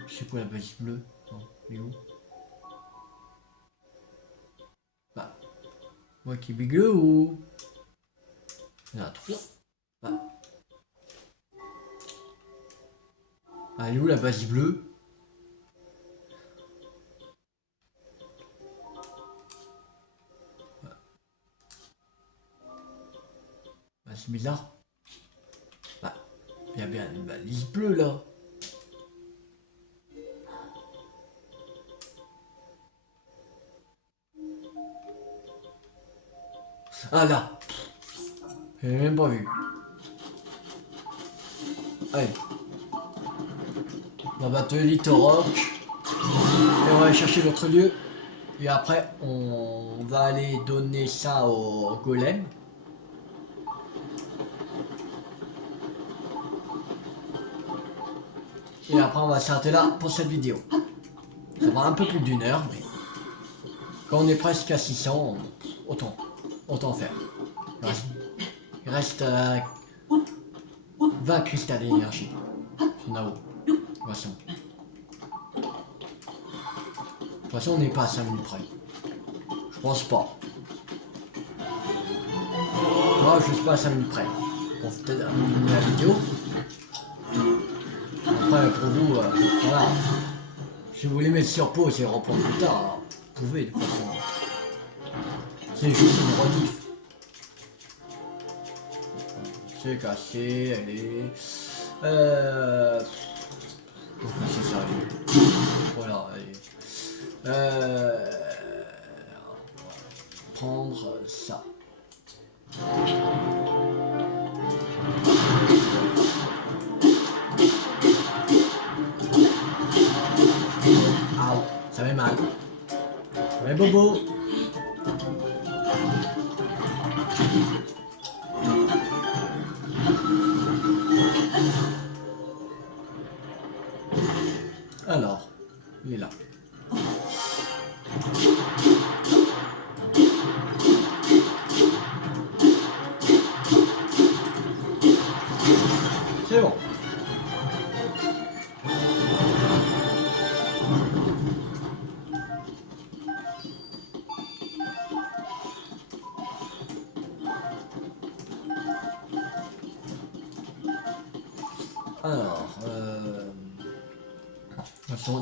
C'est quoi la base bleue? Non, il est où? Bah, moi qui bigue ou... Il y en a 3. Bah. Ah, elle est où la base bleue? Bah, c'est bizarre. Bah, il y a bien une balise bleue là. Ah là. J'ai même pas vu. Allez. On va battre le Litorok. Et on va aller chercher l'autre lieu. Et après, on va aller donner ça au golem. Et après, on va s'arrêter là pour cette vidéo. Ça va un peu plus d'1 heure, mais quand on est presque à 600, autant faire. Il reste 20 cristals d'énergie. On a où? De toute façon, on n'est pas à 5 minutes près. Je pense pas. Moi, je suis pas à 5 minutes près. Pour peut-être terminer la vidéo. Après, pour vous, voilà. Si vous voulez mettre sur pause et reprendre plus tard, vous pouvez de toute façon. C'est juste une rediff. C'est cassé, elle est... c'est ça, elle est... Voilà, elle est... prendre ça. Aouh, ça fait mal. Ça fait bobo. Alors, il est là. C'est bon. Alors,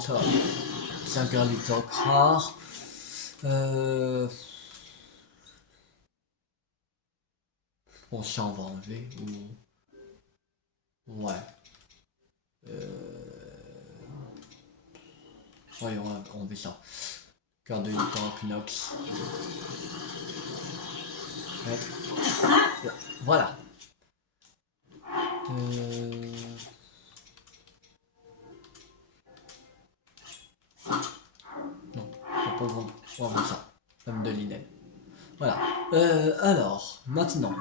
ça va. C'est un garlic rare. Bon, ça on va enlever. Ou... Ouais. Ouais, on va enlever ça. Cœur de Litok Nox. Ouais. Voilà. Non, on va prendre ça. Comme de l'inel. Voilà. Alors, maintenant.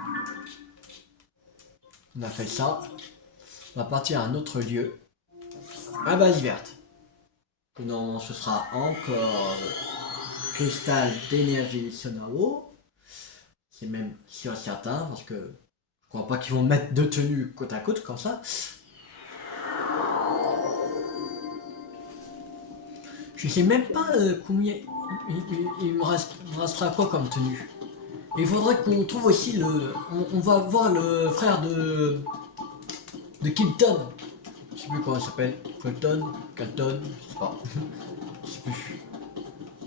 On a fait ça. On va partir à un autre lieu. À base verte. Non, ce sera encore cristal d'énergie Sonao. C'est même sûr et certain parce que je crois pas qu'ils vont mettre deux tenues côte à côte comme ça. Je sais même pas combien il me restera quoi comme tenue. Il faudrait qu'on trouve aussi le. On va voir le frère de Kilton. Je sais plus comment il s'appelle. Colton, Calton, je sais pas. Je sais plus.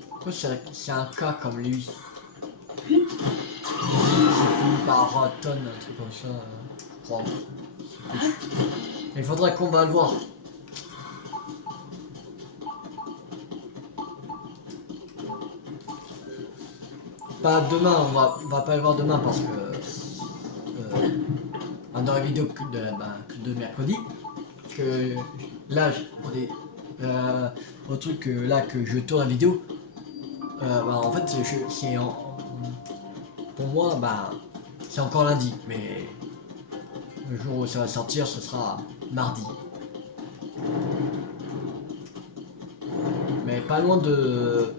Pourquoi c'est un cas comme lui? C'est fini par Raton, un truc comme ça. Je crois. Je sais plus. Il faudrait qu'on va le voir. Pas demain, on va pas le voir demain parce que dans la vidéo de mercredi, que là, au truc là que je tourne la vidéo, en fait, c'est pour moi, c'est encore lundi, mais le jour où ça va sortir, ce sera mardi. Mais pas loin de.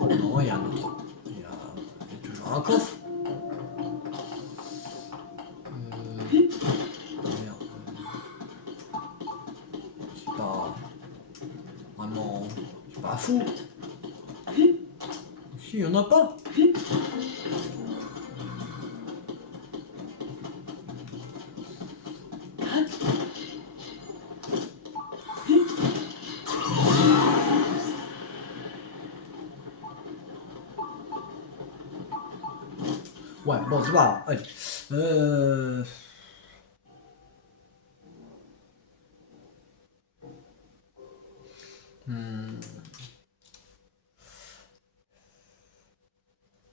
Non, il y a un autre. Il y a toujours un coffre. Merde. C'est pas vraiment. C'est pas fou. Si, il y en a pas. Ouais, bon, c'est pas grave. Allez.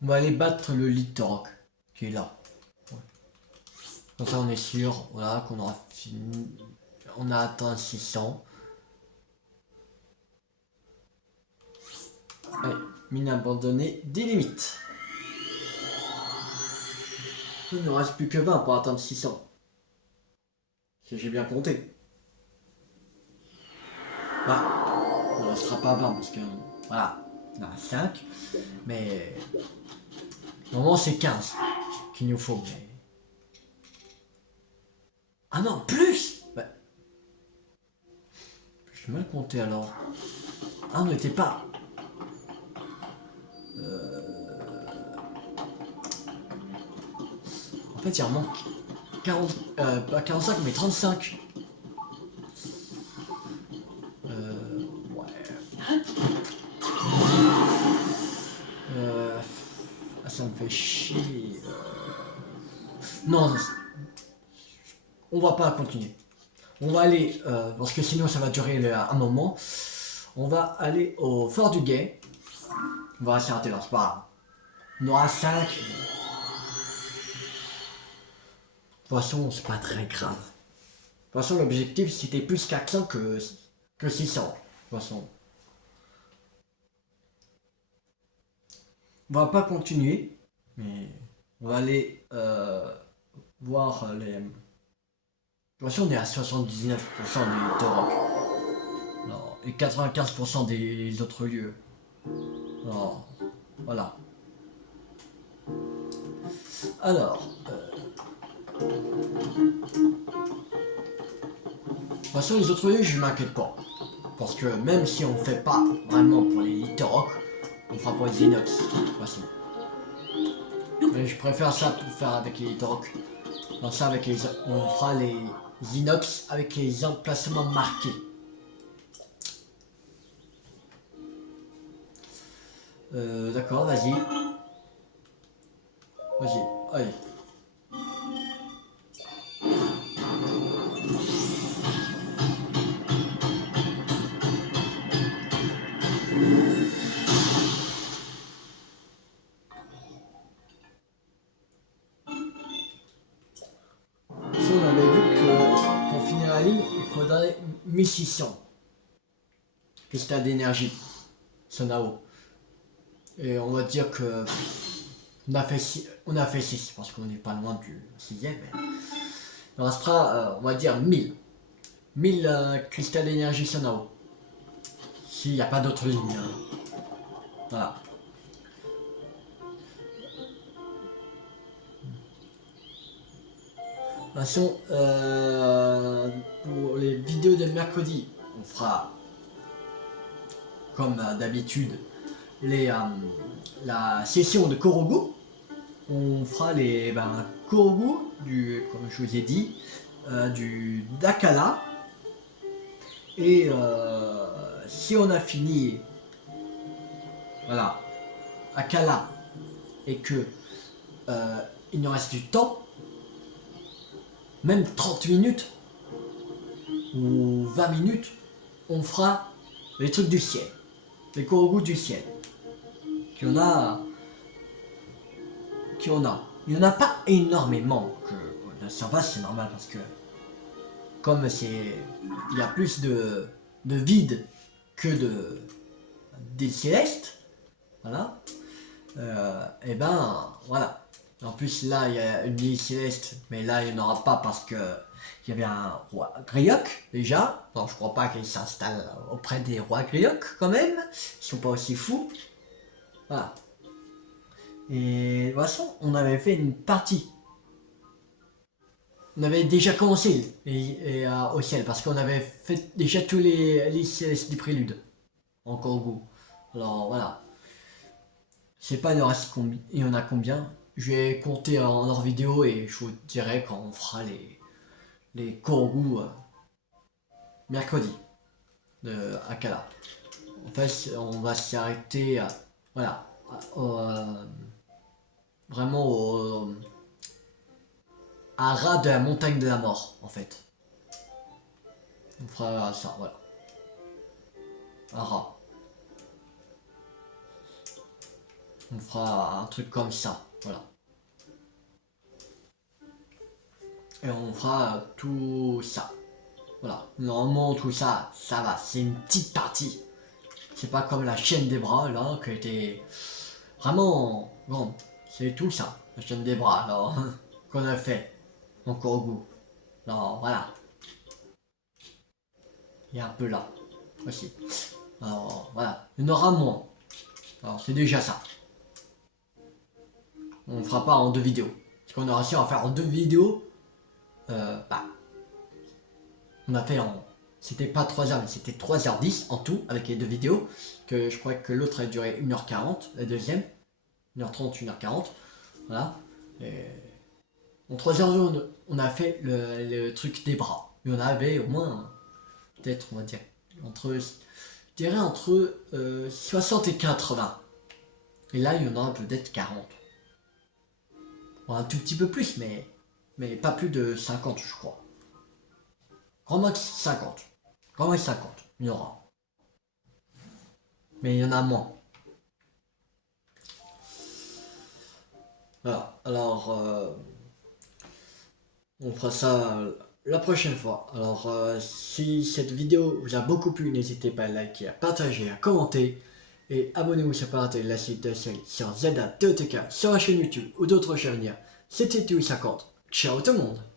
On va aller battre le Litorok qui est là. Ouais. Comme ça, on est sûr, voilà, qu'on aura fini. On a atteint 600. Allez, mine abandonnée, des limites. Il ne reste plus que 20 pour atteindre 600. Si j'ai bien compté. Bah, il ne restera pas 20 parce que, voilà, il y en a 5. Mais, normalement, c'est 15 qu'il nous faut. Mais... Ah non, plus bah, j'ai mal compté alors. Ah, on n'était pas... En fait, il en manque 40, pas 45, mais 35. Ouais. Ça me fait chier. Non, on va pas continuer. On va aller, parce que sinon ça va durer un moment. On va aller au Fort du Guet. On va s'arrêter là, c'est pas grave. On aura 5. De toute façon, c'est pas très grave. De toute façon, l'objectif c'était plus 400 que 600. De toute façon. On va pas continuer, mais on va aller voir les. De toute façon, on est à 79% du Torok. Non, et 95% des autres lieux. Non, voilà. Alors, de toute façon, les autres lieux, je m'inquiète pas. Parce que même si on fait pas vraiment pour les Litorok, on fera pour les Inox. De toute façon. Mais je préfère ça pour faire avec les Litorok. Dans ça, avec on fera les Inox avec les emplacements marqués. D'accord, vas-y. Vas-y, allez. Si on avait vu que pour finir la ligne, il faudrait 1600 cristal d'énergie. Sonao. Et on va dire que on a fait 6 parce qu'on n'est pas loin du 6ème. Il restera, on va dire 1000. 1000 cristal d'énergie Sonao. S'il n'y a pas d'autres lignes. Voilà. De toute façon, pour les vidéos de mercredi, on fera, comme d'habitude, la session de Korogu. On fera les Korogu, comme je vous ai dit, du Dakala. Et si on a fini, voilà, Akala, et que il nous reste du temps, même 30 minutes ou 20 minutes, on fera les trucs du ciel, les Korogu du ciel. Qu'il y en a. Il n'y en a pas énormément. Ça va, c'est normal parce que comme il y a plus de vide que des célestes, voilà. Et ben voilà. En plus là il y a une île céleste, mais là il n'y en aura pas parce que il y avait un roi Griok déjà. Bon, je crois pas qu'il s'installe auprès des rois Griok quand même. Ils sont pas aussi fous. Voilà. Et de toute façon, on avait fait une partie. On avait déjà commencé au ciel parce qu'on avait fait déjà tous les célestes du prélude en Korogu. Alors voilà. Je sais pas, il y en a combien. Je vais compter en hors vidéo et je vous dirai quand on fera les Korogu mercredi de Akala. En fait, on va s'arrêter voilà, vraiment à ras de la montagne de la mort, en fait. On fera ça, voilà. À ras. On fera un truc comme ça, voilà. Et on fera tout ça. Voilà. Normalement, tout ça, ça va. C'est une petite partie. C'est pas comme la chaîne des bras, là, qui était vraiment grande. C'est tout ça, la chaîne des bras, là, qu'on a fait. Encore au goût. Alors, voilà. Il y a un peu là, aussi. Alors, voilà. Il y en aura moins. Alors, c'est déjà ça. On ne fera pas en 2 vidéos. Parce qu'on a réussi à en faire en 2 vidéos. On a fait en. C'était pas 3h, mais c'était 3h10 en tout, avec les 2 vidéos. Que je crois que l'autre a duré 1h40, la deuxième. 1h30, 1h40. Voilà. Et en 3h, on a fait le truc des bras. Il y en avait au moins, peut-être, on va dire, je dirais entre 60 et 80. Et là, il y en aura peut-être 40. Bon, un tout petit peu plus, mais pas plus de 50, je crois. Grand max 50. Grand max 50, il y en aura. Mais il y en a moins. Voilà, alors on fera ça la prochaine fois. Alors si cette vidéo vous a beaucoup plu, n'hésitez pas à liker, à partager, à commenter. Et abonnez-vous pour pas rater la suite de série sur ZA2TK sur la chaîne YouTube ou d'autres chaînes. C'était Tui50. Ciao tout le monde.